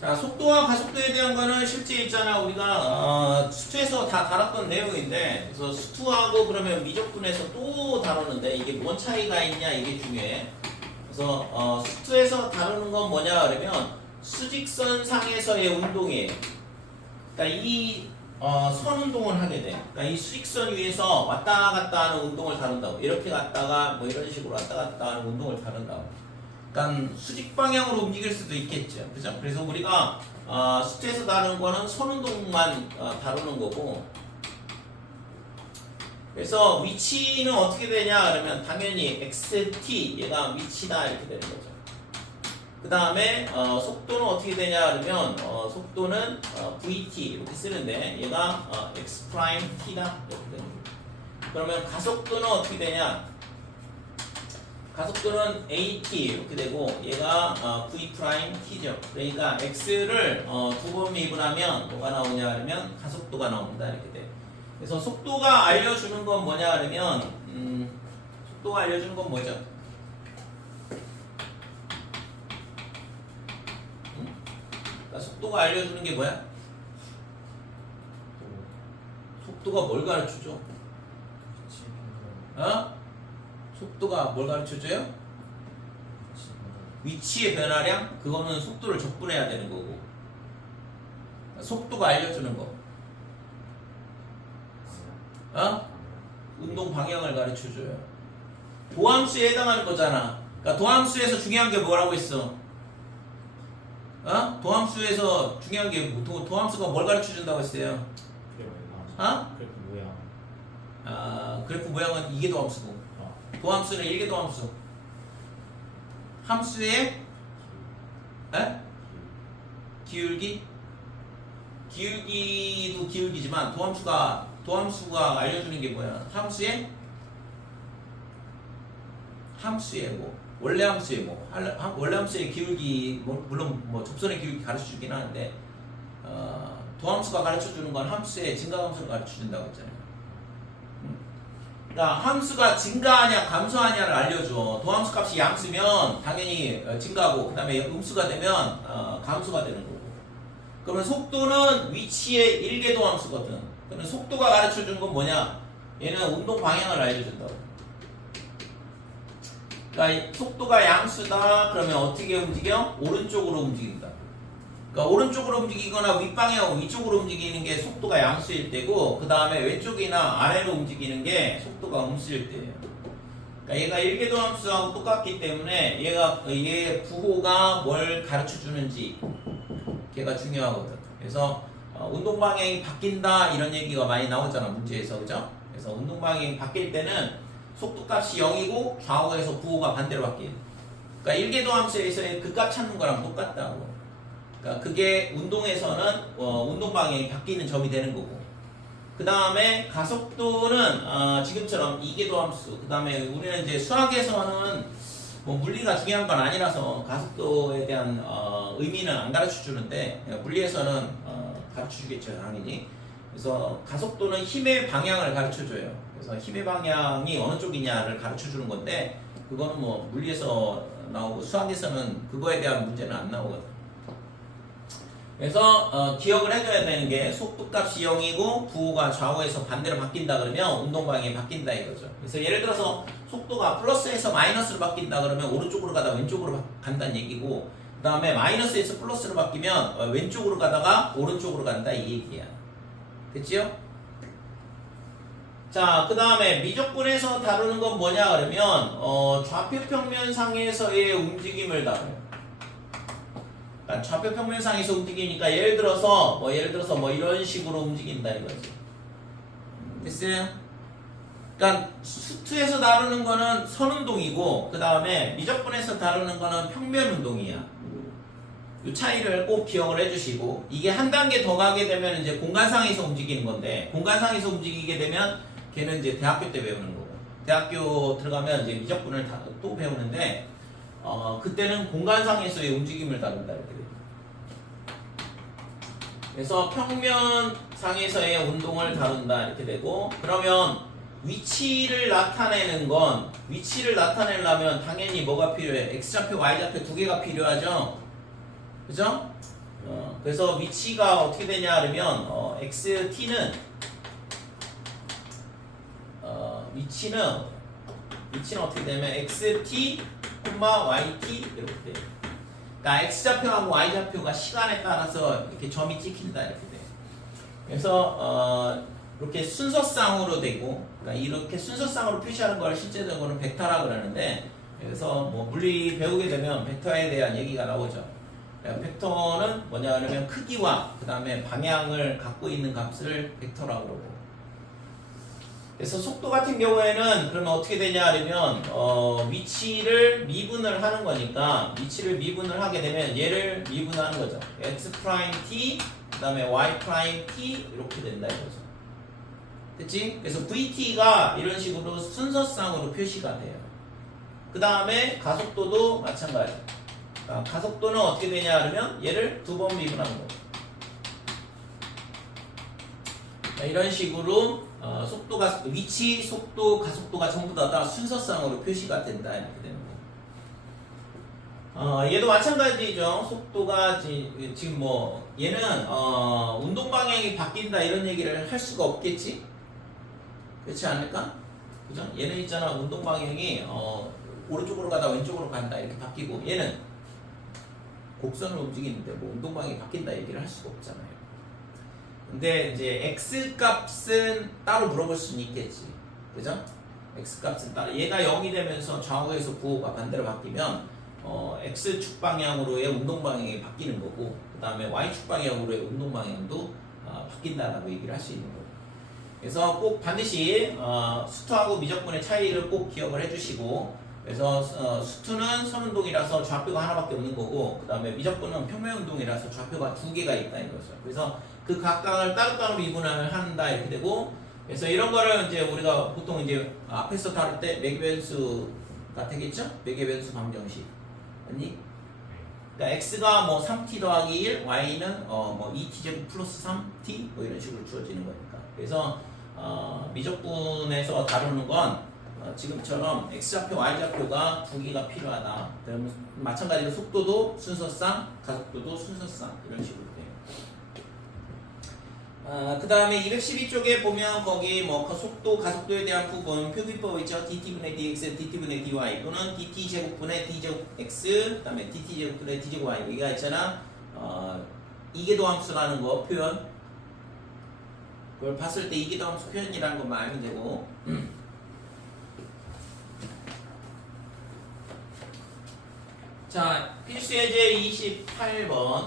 자, 속도와 가속도에 대한 거는 실제 있잖아. 우리가 수투에서 다 다뤘던 내용인데, 그래서 수투하고 그러면 미적분에서 또 다루는데 이게 뭔 차이가 있냐 이게 중요해. 그래서 수투에서 다루는 건 뭐냐 그러면 수직선 상에서의 운동이에요. 그러니까 이 선 운동을 하게 돼. 그러니까 이 수직선 위에서 왔다 갔다 하는 운동을 다룬다고. 이렇게 갔다가 뭐 이런 식으로 왔다 갔다 하는 운동을 다룬다고. 그러니까 수직 방향으로 움직일 수도 있겠죠. 그죠? 그래서 우리가 수트에서 다루는 거는 선 운동만 다루는 거고. 그래서 위치는 어떻게 되냐 그러면 당연히 XT 얘가 위치다 이렇게 되는 거죠. 그 다음에 속도는 어떻게 되냐 그러면 속도는 VT 이렇게 쓰는데 얘가 X 프라임 T다 이렇게 되는 거예요. 그러면 가속도는 어떻게 되냐? 가속도는 AT 이렇게 되고 얘가 V 프라임 T죠. 그러니까 X를 두 번 미분 하면 뭐가 나오냐 그러면 가속도가 나옵니다 이렇게 돼. 그래서 속도가 알려주는 건 뭐냐 그러면 속도가 알려주는 건 뭐죠? 속도가 알려주는 게 뭐야? 속도가 뭘 가르쳐줘? 속도가 뭘 가르쳐줘요? 위치의 변화량? 그거는 속도를 적분해야 되는 거고. 속도가 알려주는 거. 운동 방향을 가르쳐줘요. 도함수에 해당하는 거잖아. 그러니까 도함수에서 중요한 게 뭐라고 했어? 도함수에서 중요한 게 도함수가 뭘 가르쳐준다고 했어요? 그래프 모양. 그래프 모양은 이게 도함수고 도함수는 일개 도함수. 함수의 기울기? 기울기도 기울기지만 도함수가 알려주는 게 뭐야? 함수의 뭐 원래 함수의 뭐 원래 함수의 기울기 물론 뭐 접선의 기울기 가르쳐주긴 하는데 도함수가 가르쳐주는 건 함수의 증가함수를 가르쳐준다고 했잖아요. 그러니까 함수가 증가하냐 감소하냐를 알려줘. 도함수 값이 양수면 당연히 증가하고 그 다음에 음수가 되면 감소가 되는 거고. 그러면 속도는 위치의 일개 도함수거든. 그러면 속도가 가르쳐주는 건 뭐냐? 얘는 운동 방향을 알려준다고. 그러니까 속도가 양수다 그러면 어떻게 움직여? 오른쪽으로 움직인다. 그러니까 오른쪽으로 움직이거나 윗방향 위쪽으로 움직이는 게 속도가 양수일 때고 그 다음에 왼쪽이나 아래로 움직이는 게 속도가 음수일 때예요. 그러니까 얘가 일개도함수하고 똑같기 때문에 얘 부호가 뭘 가르쳐 주는지 걔가 중요하거든. 그래서 운동 방향이 바뀐다 이런 얘기가 많이 나오잖아 문제에서. 그죠? 그래서 운동 방향이 바뀔 때는 속도값이 0이고 좌우에서 부호가 반대로 바뀌는. 그러니까 일개도함수에서의 그 값 찾는 거랑 똑같다고. 그러니까 그게 운동에서는 운동 방향이 바뀌는 점이 되는 거고. 그 다음에 가속도는 지금처럼 이계도함수. 그 다음에 우리는 이제 수학에서는 뭐 물리가 중요한 건 아니라서 가속도에 대한 의미는 안 가르쳐 주는데 물리에서는 가르쳐 주겠죠 당연히. 그래서 가속도는 힘의 방향을 가르쳐 줘요. 그래서 힘의 방향이 어느 쪽이냐를 가르쳐 주는 건데 그거는 뭐 물리에서 나오고 수학에서는 그거에 대한 문제는 안 나오거든. 그래서 기억을 해줘야 되는 게 속도값이 0이고 부호가 좌우에서 반대로 바뀐다 그러면 운동 방향이 바뀐다 이거죠. 그래서 예를 들어서 속도가 플러스에서 마이너스로 바뀐다 그러면 오른쪽으로 가다가 왼쪽으로 간다는 얘기고 그 다음에 마이너스에서 플러스로 바뀌면 왼쪽으로 가다가 오른쪽으로 간다 이 얘기야. 됐지요? 자, 그 다음에 미적분에서 다루는 건 뭐냐 그러면 좌표평면상에서의 움직임을 다뤄요. 그러니까 좌표평면상에서 움직이니까 예를 들어서 뭐 이런 식으로 움직인다 이거지. 됐어요? 그러니까 수트에서 다루는 거는 선운동이고 그 다음에 미적분에서 다루는 거는 평면운동이야. 이 차이를 꼭 기억을 해주시고 이게 한 단계 더 가게 되면 이제 공간상에서 움직이는 건데 공간상에서 움직이게 되면 걔는 이제 대학교 때 배우는 거고 대학교 들어가면 이제 미적분을 또 배우는데 그때는 공간상에서의 움직임을 다룬다 이렇게 돼요. 그래서 평면상에서의 운동을 다룬다 이렇게 되고 그러면 위치를 나타내려면 당연히 뭐가 필요해? X좌표, Y좌표 두 개가 필요하죠? 그죠? 그래서 위치가 어떻게 되냐 하면 xt는 위치는 어떻게 되냐면 xt, yt 이렇게 돼요. 그러니까 x좌표하고 y좌표가 시간에 따라서 이렇게 점이 찍힌다 이렇게 돼요. 그래서 이렇게 순서상으로 되고, 그러니까 이렇게 순서상으로 표시하는 걸 실제적으로는 벡터라 그러는데, 그래서 뭐 물리 배우게 되면 벡터에 대한 얘기가 나오죠. 벡터는 뭐냐 하면 크기와 그 다음에 방향을 갖고 있는 값을 벡터라고 그러고, 그래서 속도 같은 경우에는 그러면 어떻게 되냐 하면 위치를 미분을 하는 거니까, 위치를 미분을 하게 되면 얘를 미분하는 거죠. x 프라임 t 그 다음에 y 프라임 t 이렇게 된다 이거죠. 됐지? 그래서 vt가 이런 식으로 순서상으로 표시가 돼요. 그 다음에 가속도도 마찬가지. 가속도는 어떻게 되냐 하면 얘를 두 번 미분하는 거죠. 이런 식으로 속도가, 위치, 속도, 가속도가 전부 다 순서상으로 표시가 된다 이렇게 되는 거. 얘도 마찬가지죠. 속도가 지금 뭐 얘는 운동 방향이 바뀐다 이런 얘기를 할 수가 없겠지. 그렇지 않을까? 그죠? 얘는 있잖아, 운동 방향이 오른쪽으로 가다 왼쪽으로 간다 이렇게 바뀌고, 얘는 곡선을 움직이는데 뭐 운동 방향이 바뀐다 얘기를 할 수가 없잖아요. 근데 이제 x 값은 따로 물어볼 수는 있겠지, 그죠? x 값은 따로, 얘가 0이 되면서 좌우에서 부호가 반대로 바뀌면 x축 방향으로의 운동 방향이 바뀌는 거고, 그 다음에 y축 방향으로의 운동 방향도 바뀐다라고 얘기를 할 수 있는 거고. 그래서 꼭 반드시 수투하고 미적분의 차이를 꼭 기억을 해주시고, 그래서 수투는 선운동이라서 좌표가 하나밖에 없는 거고, 그 다음에 미적분은 평면운동이라서 좌표가 두 개가 있다 이거죠. 그래서 그 각각을 따로따로 미분을 한다 이렇게 되고, 그래서 이런 거를 이제 우리가 보통 이제 앞에서 다룰 때 매개변수가 되겠죠? 매개변수 방정식 아니? 그러니까 x가 뭐 3t 더하기 1, y는 뭐 2t제곱 플러스 3t 뭐 이런 식으로 주어지는 거니까. 그래서 미적분에서 다루는 건 지금처럼 x좌표, y좌표가 두 개가 필요하다. 그러면 마찬가지로 속도도 순서상, 가속도도 순서상 이런 식으로 돼요. 그 다음에 212쪽에 보면 거기 뭐 속도, 가속도에 대한 부분 표기법 있죠. dt분의 dx, dt분의 dy 또는 dt제곱분의 d제곱 x, 그 다음에 dt제곱분의 d제곱 y 여기가 있잖아. 이계도함수라는 거 표현, 그걸 봤을 때 이계도함수 표현이라는 것만 알면 되고, 자, 필수예제 28번.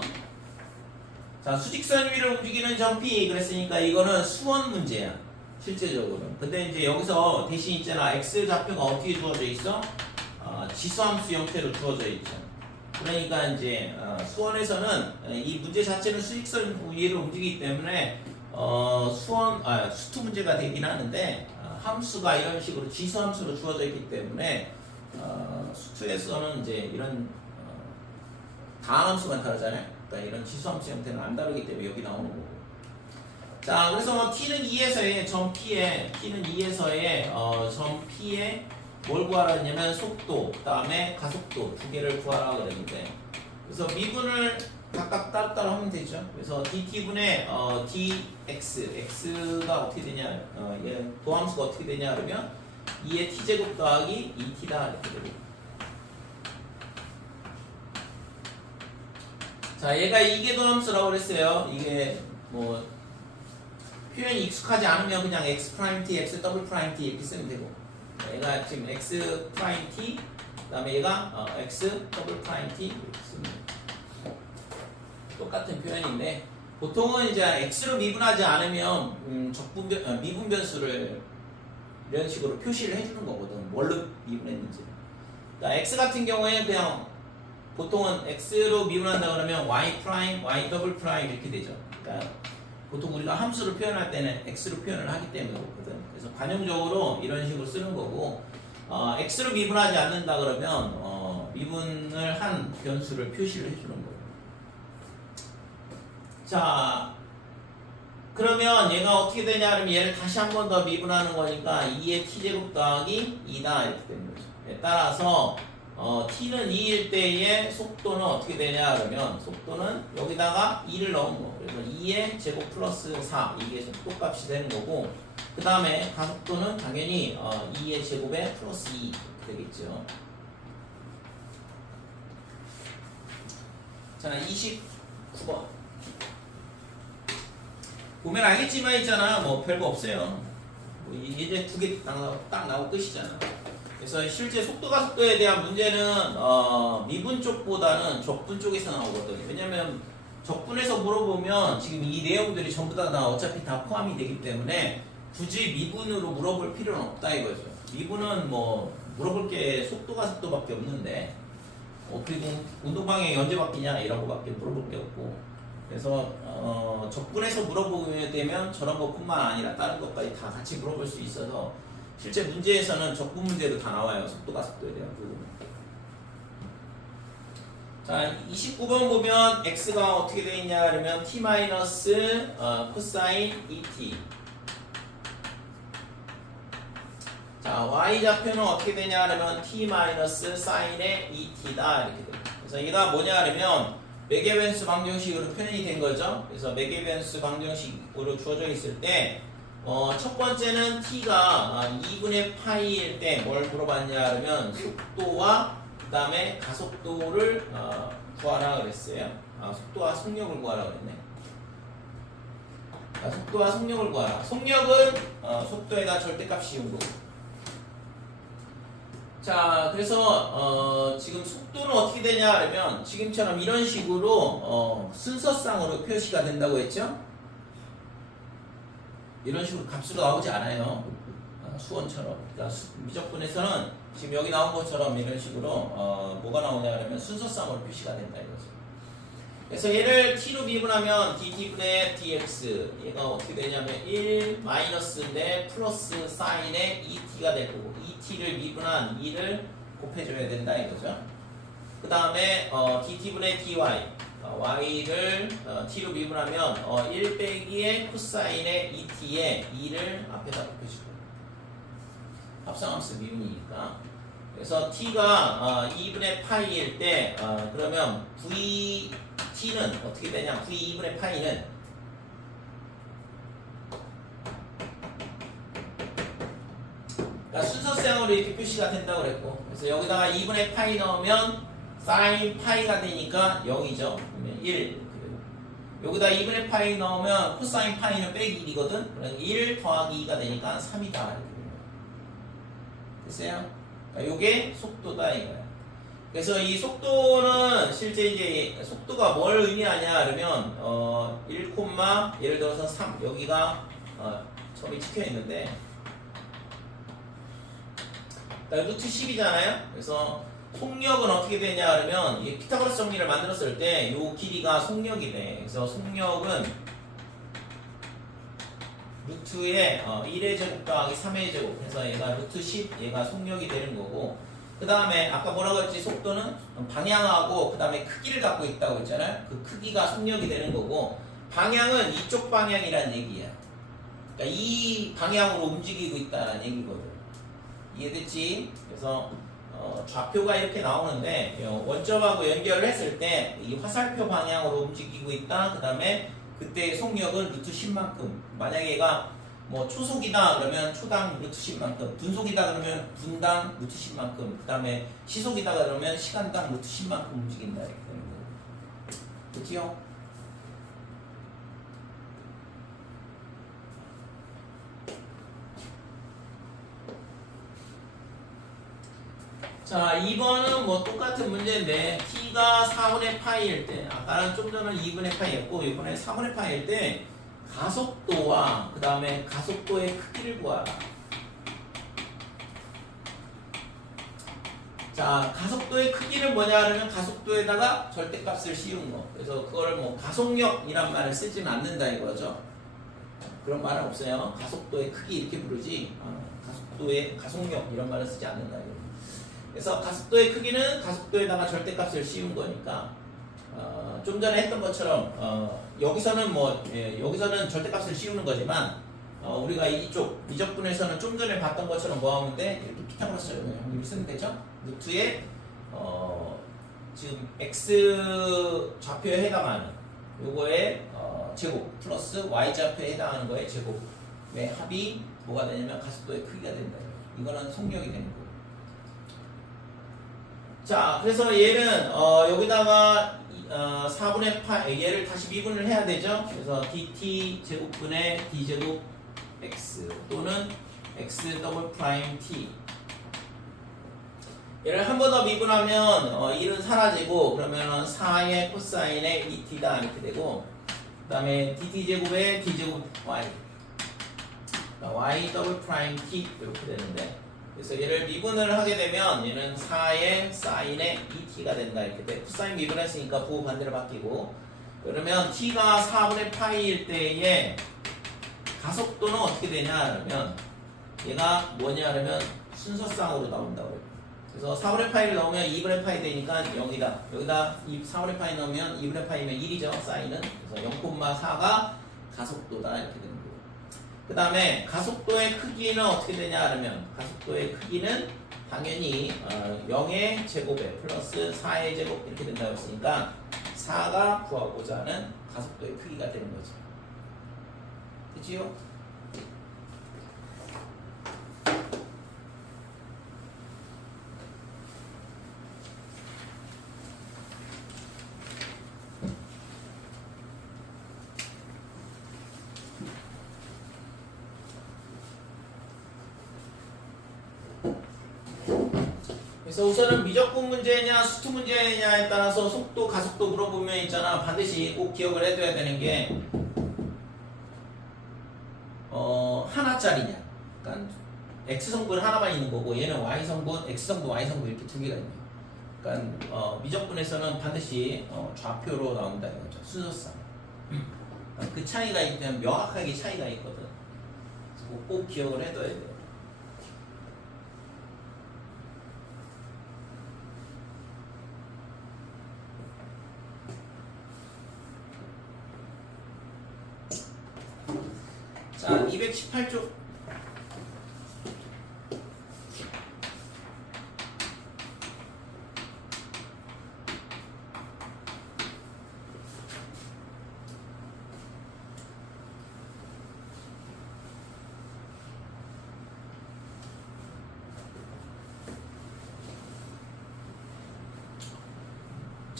자, 수직선 위를 움직이는 점피 그랬으니까 이거는 수원 문제야, 실제적으로. 근데 이제 여기서 대신 있잖아, x좌표가 어떻게 주어져 있어? 지수함수 형태로 주어져 있죠. 그러니까 이제 수원에서는 이 문제 자체는 수직선 위를 움직이기 때문에 수투 문제가 되긴 하는데, 함수가 이런 식으로 지수함수로 주어져 있기 때문에 수투에서는 이제 이런 다항함수만 다르잖아요. 그러니까 이런 지수함수 형태는 안 다르기 때문에 여기 나오는 거고. 자, 그래서 뭐 t는 2에서의 점 p에 점 p에 뭘 구하라 했냐면 속도, 그 다음에 가속도 두 개를 구하라 그랬는데, 그래서 미분을 각각 따로따로 하면 되죠. 그래서 dt분의 dx, x가 어떻게 되냐, 도함수가 어떻게 되냐 그러면 2의 t제곱 더하기 2t다 이렇게 되고, 자, 얘가 이계도함수라고 그랬어요. 이게 뭐 표현이 익숙하지 않으면 그냥 x 프라임 t, x 더블 프라임 t 이렇게 쓰면 되고, 얘가 지금 x 프라임 t, 그 다음에 얘가 x 더블 프라임 t 이렇게 쓰면 돼요. 똑같은 표현인데, 보통은 이제 x로 미분하지 않으면 미분 변수를 이런 식으로 표시를 해주는 거거든. 뭘로 미분했는지. 그러니까 x 같은 경우에 그냥 보통은 x로 미분한다 그러면 y 프라임, y 더블 프라임 이렇게 되죠. 그러니까 보통 우리가 함수를 표현할 때는 x로 표현을 하기 때문에 그렇거든. 그래서 관용적으로 이런 식으로 쓰는 거고, x로 미분하지 않는다 그러면 미분을 한 변수를 표시를 해주는 거고. 자, 그러면 얘가 어떻게 되냐 하면 얘를 다시 한 번 더 미분하는 거니까 2의 t제곱 더하기 2다 이렇게 되는 거죠. 따라서 t는 2일 때의 속도는 어떻게 되냐 그러면 속도는 여기다가 2를 넣은 거. 그래서 2의 제곱 플러스 4 이게 속도값이 되는 거고 그 다음에 가속도는 당연히 2의 제곱에 플러스 2 되겠죠. 자 29번 보면 알겠지만 있잖아 뭐 별거 없어요. 뭐 이제 두 개 딱 나오고 끝이잖아. 그래서 실제 속도 가속도에 대한 문제는 미분 쪽보다는 적분 쪽에서 나오거든요. 왜냐면 적분에서 물어보면 지금 이 내용들이 전부 다 어차피 다 포함이 되기 때문에 굳이 미분으로 물어볼 필요는 없다 이거죠. 미분은 뭐 물어볼 게 속도 가속도밖에 없는데 그리고 운동 방향이 언제 바뀌냐 이런 거밖에 물어볼 게 없고 그래서 적분에서 물어보게 되면 저런 것뿐만 아니라 다른 것까지 다 같이 물어볼 수 있어서 실제 문제에서는 적분 문제도 다 나와요. 속도 가속도에 대한 부분. 자, 29번 보면 x가 어떻게 되어 있냐 그러면 t 마이너스 코사인 2t. 자, y 좌표는 어떻게 되냐 그러면 t 마이너스 사인의 2t다 이렇게 돼요. 그래서 얘가 뭐냐 그러면 매개변수 방정식으로 표현이 된 거죠. 그래서 매개변수 방정식으로 주어져 있을 때 첫 번째는 t가 2분의 파이일 때 뭘 물어봤냐 그러면 속도와 그 다음에 가속도를 구하라 그랬어요. 속도와 속력을 구하라 그랬네. 속도와 속력을 구하라. 속력은 속도에다 절대값 씌운 거고. 자, 그래서 지금 속도는 어떻게 되냐 그러면 지금처럼 이런 식으로 순서상으로 표시가 된다고 했죠. 이런 식으로 값으로 나오지 않아요. 수원처럼. 그러니까 미적분에서는 지금 여기 나온 것처럼 이런 식으로 뭐가 나오냐 그러면 순서상으로 표시가 된다 이거죠. 그래서 얘를 t로 미분하면 dt분의 dx 얘가 어떻게 되냐면 1 마이너스인데 플러스 사인의 2t가 될 거고 2t를 미분한 2를 곱해줘야 된다 이거죠. 그 다음에 dt분의 dy y를 t로 미분하면 1 빼기의 코사인의 2t에 2를 앞에다 곱해주고 합성함수 미분이니까 그래서 t가 2분의 파이일 때 그러면 vt는 어떻게 되냐 v 2분의 파이는 그러니까 순서상으로 이렇게 표시가 된다고 그랬고 그래서 여기다가 2분의 파이 넣으면 사인 파이가 되니까 0이죠. 그러면 1 이렇게 되고 여기다 2분의 파이 넣으면 코사인 파이는 빼기 1이거든. 그러면 1 더하기 2가 되니까 3이다 이렇게 됩니다. 됐어요? 그러니까 요게 속도다 이거야. 그래서 이 속도는 실제 이제 속도가 뭘 의미하냐 그러면 1, 예를 들어서 3 여기가 점이 찍혀 있는데 루트 10이잖아요. 그래서 속력은 어떻게 되냐 그러면 이 피타고라스 정리를 만들었을 때 이 길이가 속력이 돼. 그래서 속력은 루트의 1의 제곱 더하기 3의 제곱 그래서 얘가 루트 10 얘가 속력이 되는 거고 그 다음에 아까 뭐라고 했지 속도는 방향하고 그 다음에 크기를 갖고 있다고 했잖아요. 그 크기가 속력이 되는 거고 방향은 이쪽 방향이라는 얘기야. 그러니까 이 방향으로 움직이고 있다는 얘기거든. 이해됐지? 그래서 좌표가 이렇게 나오는데 원점하고 연결을 했을 때 이 화살표 방향으로 움직이고 있다. 그 다음에 그때의 속력은 루트 10만큼 만약에 얘가 뭐 초속이다 그러면 초당 루트 10만큼 분속이다 그러면 분당 루트 10만큼 그 다음에 시속이다 그러면 시간당 루트 10만큼 움직인다 이렇게 되는 거예요. 그치요? 자, 2번은 뭐 똑같은 문제인데 t가 4분의 파이일 때 아까는 좀 전에 2분의 파이였고 이번에 4분의 파이일 때 가속도와 그 다음에 가속도의 크기를 구하라. 자, 가속도의 크기를 뭐냐 하면 가속도에다가 절대값을 씌운 거. 그래서 그걸 뭐 가속력이란 말을 쓰지는 않는다 이거죠. 그런 말은 없어요. 가속도의 크기 이렇게 부르지 가속도의 가속력 이런 말을 쓰지 않는다 이거. 그래서 가속도의 크기는 가속도에다가 절대값을 씌운 거니까 좀 전에 했던 것처럼 여기서는 여기서는 절대값을 씌우는 거지만 우리가 이쪽 미적분에서는 좀 전에 봤던 것처럼 뭐 하면 돼? 이렇게 피타고라스 정리를 쓰면 되죠? 루트에 지금 x 좌표에 해당하는 요거의 제곱 플러스 y 좌표에 해당하는 거의 제곱의 합이 뭐가 되냐면 가속도의 크기가 된다. 이거는 속력이 되는 거예요. 자, 그래서 얘는 여기다가 4분의 8 얘를 다시 미분을 해야 되죠. 그래서 dt 제곱분의 d 제곱 x 또는 x 더블 프라임 t. 얘를 한 번 더 미분하면 1은 사라지고 그러면 4의 코사인의 2t다 이렇게 되고 그 다음에 dt 제곱의 d 제곱 y y 더블 프라임 t 이렇게 되는데 그래서 얘를 미분을 하게 되면 얘는 4의 사인의 2t가 된다 이렇게 돼. 코사인 미분했으니까 부호 반대로 바뀌고 그러면 t가 4분의 파이일 때에 가속도는 어떻게 되냐 그러면 얘가 뭐냐 그러면 순서쌍으로 나온다고. 그래서 4분의 파이를 넣으면 2분의 파이 되니까 0이다. 여기다 4분의 파이 넣으면 2분의 파이면 1이죠. 사인은. 그래서 0,4가 가속도다 이렇게 되는 거예요. 그 다음에 가속도의 크기는 어떻게 되냐 그러면 가속도의 크기는 당연히 0의 제곱에 플러스 4의 제곱 이렇게 된다고 했으니까 4가 구하고자 하는 가속도의 크기가 되는 거죠. 그치요? 그래서 우선은 미적분 문제냐 수투 문제냐에 따라서 속도 가속도 물어보면 있잖아 반드시 꼭 기억을 해둬야 되는 게 하나짜리냐 그러니까 x성분 하나만 있는 거고 얘는 y성분 x성분 y성분 이렇게 두 개가 있네요. 그러니까 미적분에서는 반드시 좌표로 나온다 이거죠. 순서상 그 차이가 있으면 명확하게 차이가 있거든. 그래서 꼭 기억을 해둬야 돼요. 자, 218쪽.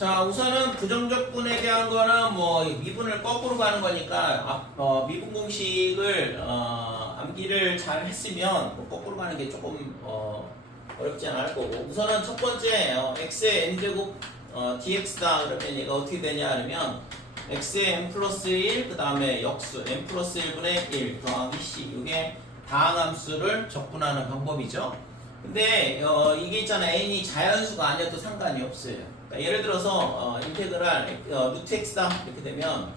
자, 우선은 부정적분에 대한 거는 뭐 미분을 거꾸로 가는 거니까 미분 공식을 암기를 잘 했으면 뭐 거꾸로 가는 게 조금 어렵지 않을 거고 우선은 첫 번째 x의 n제곱 dx다 그러면 얘가 어떻게 되냐 하면 x의 n 플러스 1 그 다음에 역수 n 플러스 1분의 1 더하기 c 이게 다항함수를 적분하는 방법이죠. 근데 이게 있잖아 n이 자연수가 아니어도 상관이 없어요. 그러니까 예를 들어서 인테그랄 루트 x다 이렇게 되면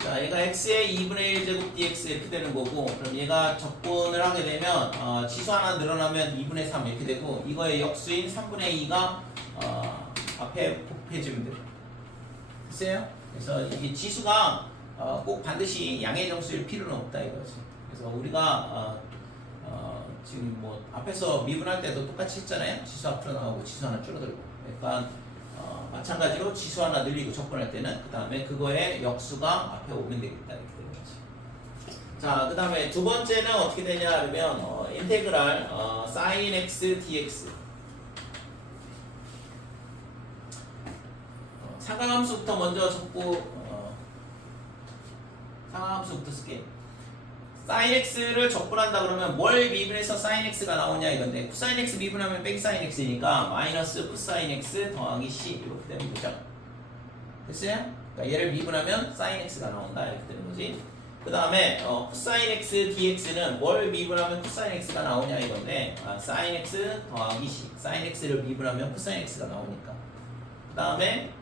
자 얘가 x의 2분의 1 제곱 dx 이렇게 되는 거고 그럼 얘가 적분을 하게 되면 지수 하나 늘어나면 2분의 3 이렇게 되고 이거의 역수인 3분의 2가 앞에 곱해지면 돼요. 됐어요? 그래서 이게 지수가 꼭 반드시 양의 정수일 필요는 없다 이거지. 그래서 우리가 지금 뭐 앞에서 미분할 때도 똑같이 했잖아요. 지수 앞으로 나오고 지수 하나 줄어들고 그러니까 마찬가지로 지수 하나 늘리고 적분할 때는 그 다음에 그거의 역수가 앞에 오면 되겠다 이렇게 되는 거지. 자, 그 다음에 두 번째는 어떻게 되냐 하면 인테그랄 sin x dx 상하함수부터 먼저 적고 상하함수부터 쓸게. sin x를 적분한다 그러면 뭘 미분해서 sin x가 나오냐 이건데 코사인 x 미분하면 빼기 sin x니까 마이너스 코사인 x 더하기 c 이렇게 되는 거죠. 됐어요? 그러니까 얘를 미분하면 sin x가 나온다 이렇게 되는 거지. 그 다음에 코사인 x dx는 뭘 미분하면 코사인 x가 나오냐 이건데 sin x 더하기 c sin x를 미분하면 코사인 x가 나오니까 그 다음에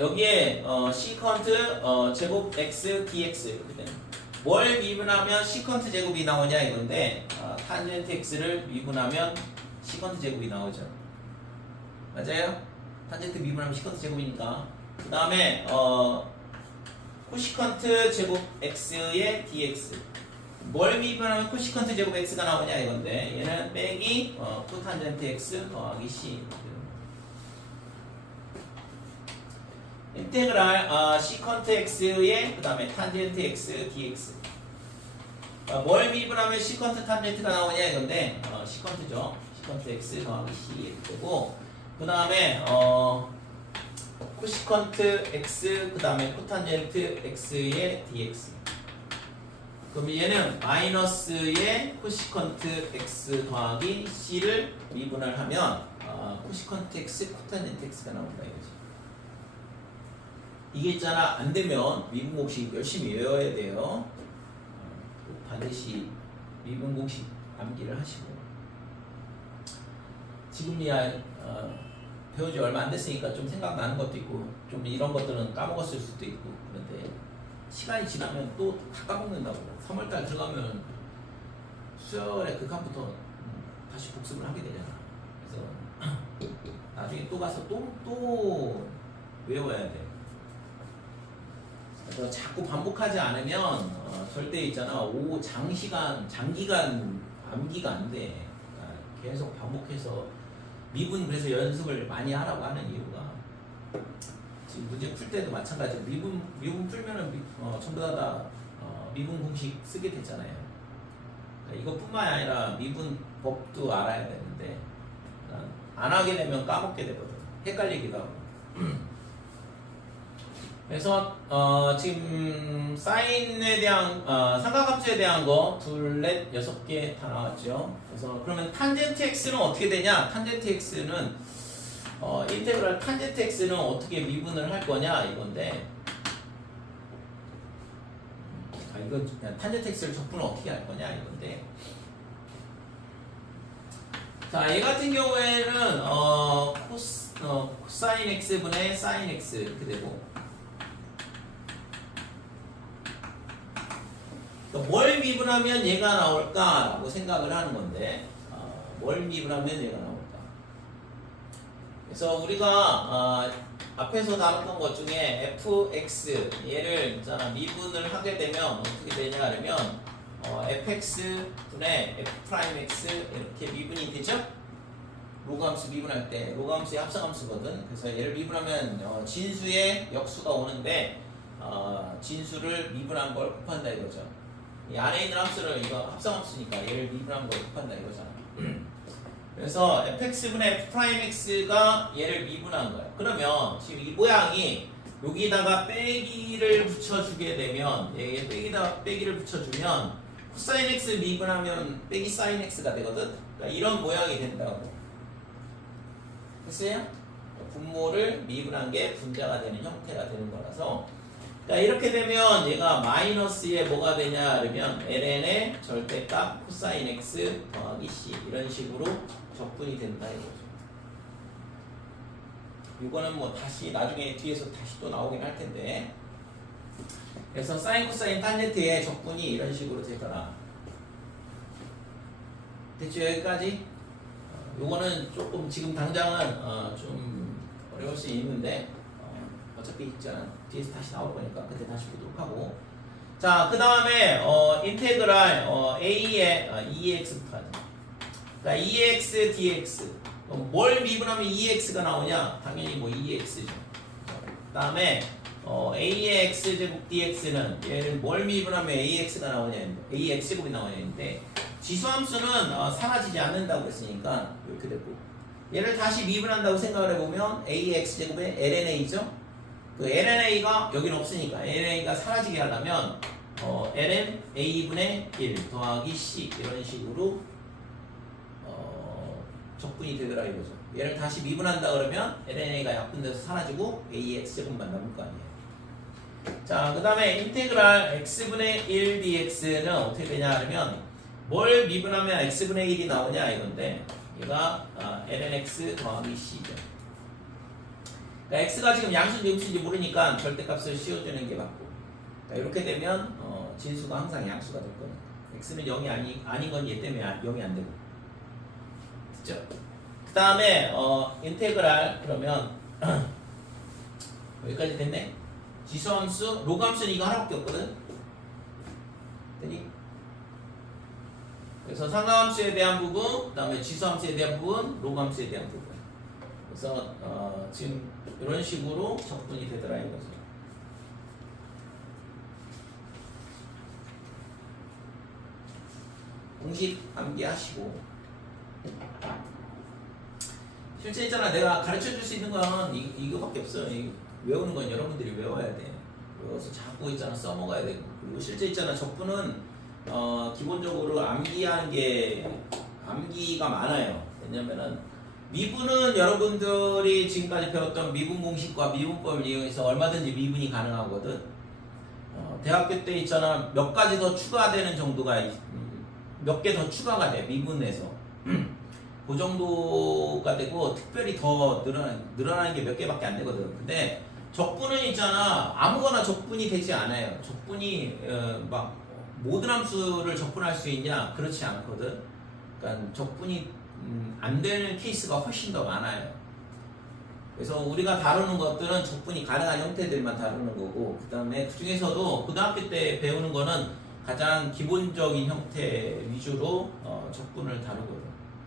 여기에 시컨트 제곱 x dx 이렇게 되는 뭘 미분하면 시컨트 제곱이 나오냐 이건데 탄젠트 x를 미분하면 시컨트 제곱이 나오죠. 맞아요? 탄젠트 미분하면 시컨트 제곱이니까 그 다음에 코시컨트 제곱 x의 dx 뭘 미분하면 코시컨트 제곱 x가 나오냐 이건데 얘는 빼기 코탄젠트 x 더하기 c. 인테그랄 시컨트 x의 그 다음에 탄젠트 x dx. 뭘 미분하면 시컨트 탄젠트가 나오냐 이건데 시컨트죠. 시컨트 x 더하기 c 이렇게 되고 그 다음에 코시컨트 x 그 다음에 코탄젠트 x의 dx. 그럼 얘는 마이너스의 코시컨트 x 더하기 c를 미분을 하면 코시컨트 x 코탄젠트 x가 나온다 이거지. 이게 있잖아. 안 되면 미분 공식 열심히 외워야 돼요. 반드시 미분 공식 암기를 하시고 지금이야 배우지 얼마 안 됐으니까 좀 생각나는 것도 있고 좀 이런 것들은 까먹었을 수도 있고 그런데 시간이 지나면 또 다 까먹는다고. 3월달 들어가면 수열의 극한부터 다시 복습을 하게 되잖아. 그래서 나중에 또 가서 또 외워야 돼. 그래서 자꾸 반복하지 않으면 절대 있잖아. 장기간 암기가 안 돼. 계속 반복해서 미분 그래서 연습을 많이 하라고 하는 이유가 지금 문제 풀 때도 마찬가지로 미분 풀면은 전부 다 미분 공식 쓰게 되잖아요. 그러니까 이것뿐만 아니라 미분 법도 알아야 되는데 안 하게 되면 까먹게 되거든. 헷갈리기도 하고. 그래서 지금 사인에 대한 삼각함수에 대한 거 둘, 넷, 6개 다 나왔죠. 그래서 그러면 탄젠트 x는 어떻게 되냐? 탄젠트 x는 인테그랄 탄젠트 x는 어떻게 미분을 할 거냐 이건데 이거 탄젠트 x를 적분을 어떻게 할 거냐 이건데 자, 얘 같은 경우에는 코사인 x분의 사인 x 이렇게 되고 뭘 미분하면 얘가 나올까라고 생각을 하는 건데 뭘 미분하면 얘가 나올까? 그래서 우리가 앞에서 다뤘던 것 중에 fx 얘를 있잖아 미분을 하게 되면 어떻게 되냐 하면 fx 분의 f'x 이렇게 미분이 되죠? 로그함수 미분할 때 로그함수의 합성함수거든. 그래서 얘를 미분하면 진수의 역수가 오는데 진수를 미분한 걸 곱한다 이거죠. 이 안에 있는 함수를 이거 합성함수니까 얘를 미분한 걸 곱한다 이거잖아. 그래서 fx분의 f'x가 얘를 미분한 거야. 그러면 지금 이 모양이 여기다가 빼기를 붙여주게 되면 얘에 빼기를 붙여주면 코사인 x 미분하면 빼기 사인 x가 되거든. 그러니까 이런 모양이 된다고. 됐어요? 분모를 미분한 게 분자가 되는 형태가 되는 거라서 자, 이렇게 되면 얘가 마이너스에 뭐가 되냐 그러면 ln의 절대값 코사인 x 더하기 c 이런 식으로 적분이 된다 이거죠. 이거는 뭐 다시 나중에 뒤에서 다시 또 나오긴 할 텐데 그래서 사인 코사인 탄젠트의 적분이 이런 식으로 되거나 됐죠 여기까지? 요거는 조금 지금 당장은 좀 어려울 수 있는데 어차피 있잖아. 뒤에서 다시 나올 거니까 그때 다시 보도록 하고 자, 그 다음에 인테그랄 a의 2x부터 하자. 그러니까 2x dx 뭘 미분하면 2x가 나오냐? 당연히 뭐 2x죠. 그 다음에 a의 x제곱 dx는 얘를 뭘 미분하면 ax가 나오냐 ax제곱이 나오냐인데 지수함수는 사라지지 않는다고 했으니까 이렇게 됐고 얘를 다시 미분한다고 생각을 해보면 a의 x제곱의 lna죠. 그 lna가 여기는 없으니까 lna가 사라지게 하려면 ln a분의 1 더하기 c 이런 식으로 적분이 되더라 이거죠. 얘를 다시 미분한다 그러면 lna가 약분돼서 사라지고 a의 x제곱만 남을 거 아니에요. 자, 그 다음에 인테그랄 x분의 1 dx는 어떻게 되냐 하면 뭘 미분하면 x분의 1이 나오냐 이건데 얘가 lnx 더하기 c죠. 그러니까 x가 지금 양수인지 음수인지 모르니까 절대값을 씌워주는 게 맞고 그러니까 이렇게 되면 진수가 항상 양수가 될 거니까 x는 0이 아닌 건 얘 때문에 0이 안 되고 됐죠? 그 다음에 인테그랄 그러면 여기까지 됐네? 지수함수, 로그함수는 이거 하나밖에 없거든? 되니? 그래서 상하함수에 대한 부분, 그 다음에 지수함수에 대한 부분, 로그함수에 대한 부분. 그래서 지금 이런 식으로 적분이 되더라 이거죠. 공식 암기하시고. 실제 있잖아, 내가 가르쳐 줄 수 있는 건 이거밖에 없어요. 외우는 건 여러분들이 외워야 돼. 외워서 자꾸 있잖아 써먹어야 되고. 그리고 실제 있잖아 적분은 기본적으로 암기하는 게 암기가 많아요. 왜냐면은 미분은 여러분들이 지금까지 배웠던 미분 공식과 미분법을 이용해서 얼마든지 미분이 가능하거든. 대학교 때 있잖아 몇 가지 더 추가되는 정도가 몇 개 더 추가가 돼 미분에서. 그 정도가 되고 특별히 더 늘어나는 게 몇 개밖에 안 되거든. 근데 적분은 있잖아 아무거나 적분이 되지 않아요. 적분이 막 모든 함수를 적분할 수 있냐? 그렇지 않거든. 그러니까 적분이 안 되는 케이스가 훨씬 더 많아요. 그래서 우리가 다루는 것들은 적분이 가능한 형태들만 다루는 거고, 그 다음에 그 중에서도 고등학교 때 배우는 거는 가장 기본적인 형태 위주로 적분을 다루거든.